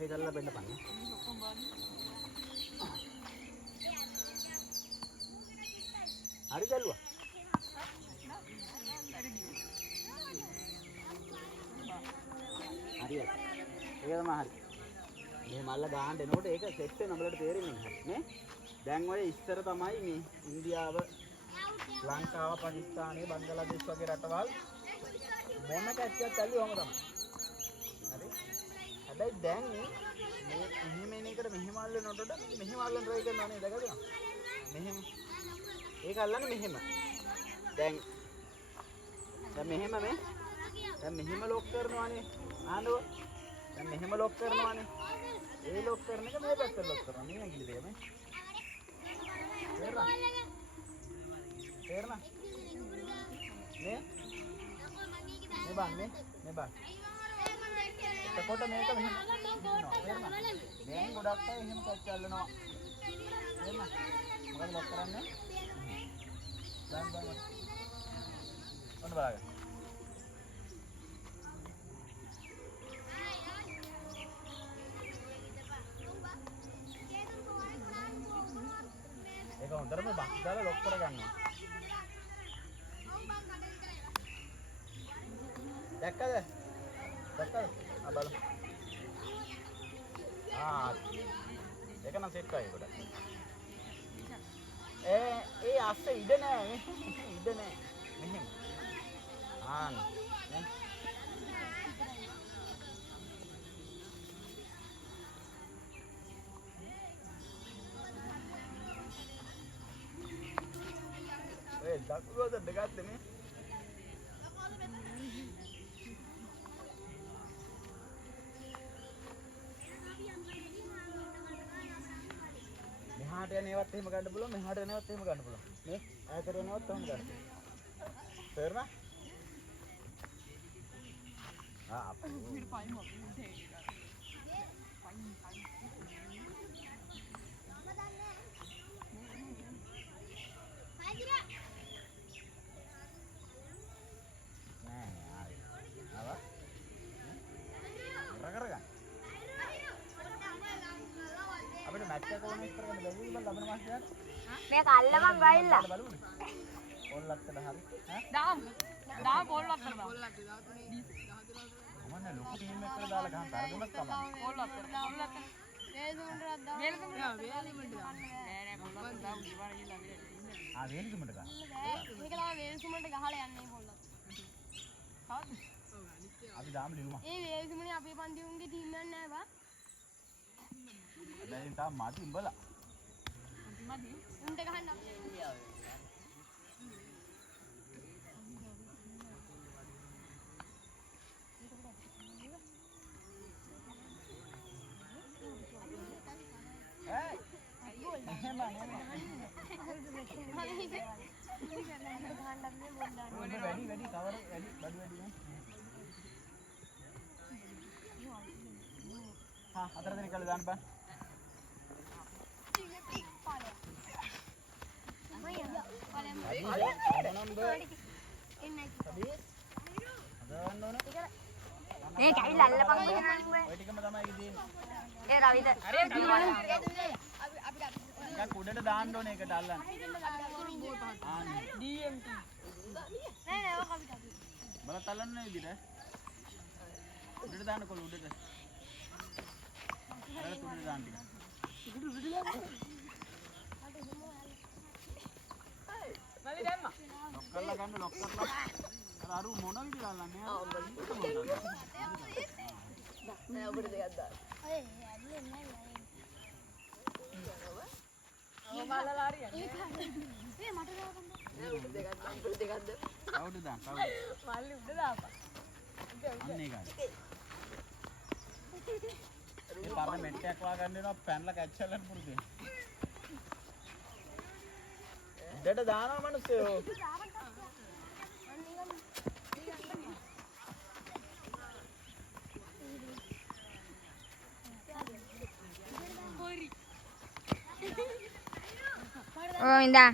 ඒ කරලා බෙන්න පන්නේ. හරි දැල්ලුවා. හරියට. ඒක තමයි හරි. මේ මල්ල ගහන්න එනකොට ඒක සෙට් වෙන අපලට තේරෙන්නේ නැහැ නේ. දැන් ඔය ඉස්සර තමයි මේ ඉන්දියාව, ලංකාව, පාකිස්තානය, බංගලාදේශ වගේ රටවල් මොන කැච්චියක් ඇල්ලුවම තමයි. හරි. හැබැයි දැන් මේ මෙහෙම එන එකට මෙහෙම අල්ලනකොට මෙහෙම අල්ලන්න try කරනවා නේද? දැකගන්න. මෙහෙම. ඒක අල්ලන්නේ මෙහෙම. දැන් මෙහෙම මේ. දැන් මෙහෙම ලොක් කරනවානේ. ආනෝ. දැන් මෙහෙම ලොක් කරනවානේ. ඒ ලොක් කරන එක මේ පැත්තට ලොක් කරනවා. මේ ඇඟිලි දෙක මේ. තේරෙනවද? නේ? මේ බං මේ බං. එතකොට මේක මෙහෙම ඉන්නවා. තේරෙනවද? දැන් ගොඩක් අය එහෙම කැච් අල්ලනවා. තේරෙනවද? මොකද ලොක් කරන්නේ? දැන් ඔන්න බලන්න. ඒක හොඳටම බක් දාලා ලොක් කරගන්නවා. දැක්කද? ආ බලන්න. ඒක නම් සෙට් වෙයි කොට. ඒ අස්සේ ඉඩ නෑ. ඉඩ නෑ. මෙහෙම. නේ. දකුණුවද දෙකත් නේ. මෙහාට යන ඒවත් එහෙම ගන්න පුළුවන්, මෙහාට යන ඒවත් එහෙම ගන්න පුළුවන්. මේ ඈතට යන ඒවත් එහෙම ගන්න. තේරුණා? අපිට පයින් මොකද? මේක අල්ලමන් ගයිල්ලා පොල්ලත්තට හරි දාම් පොල්ලත්තට අමන්න ලොකු ටීම් එකකට දාලා ගහන්න තරගමක් තමයි පොල්ලත්තට වේලුමට දාන්න වේලුමට නෑ පොල්ලත්තට දාම් ඉවර ගිහලා වේලුමට ගන්න මේක තමයි වේලුමට ගහලා යන්නේ පොල්ලත් අපි දාම ලියුමා ඒ වේලුමනේ අපේ පන්ති උන්ගේ ටීම් එක නෑ බා දැන් තාම මාති උඹලා මදි උන්ට ගහන්න වැඩි කවර වැඩි හතර දෙනෙක් කළා දාන්න බෑ මේක ඇවිල්ලා අල්ලපන් ඔය ටිකම තමයි ඉතින් ඒ රවිද දැන් කුඩට දාන්න ඕනේ ඒකට අල්ලන්න DMT නෑ ඔක අපිට බලත් අල්ලන්න නේ විදිහට උඩට දාන්න කොළ උඩට බලත් උඩට දාන්න ටික මල්ලි දැම්මා ලොක් කරලා ගන්න ලොක් කරලා අර අරු මොන විදිහට අල්ලන්නේ නෑ ඔබට දෙයක් දාන්න අය ඇල්ලන්නේ නෑ ඔය බලලා හරියන්නේ මේ මට දාගන්න උඩ දෙකක් දාන්න කවුද දාන්න කවුද මල්ලි උඩ දාපන් අන්න ඒකයි ඒ පරණ මෙට්ටයක් වා ගන්න වෙනවා පැනලා කැච්චලන්න පුරුදු වෙන්න උඩට දානවා මිනිස්සුયો Oh, indah.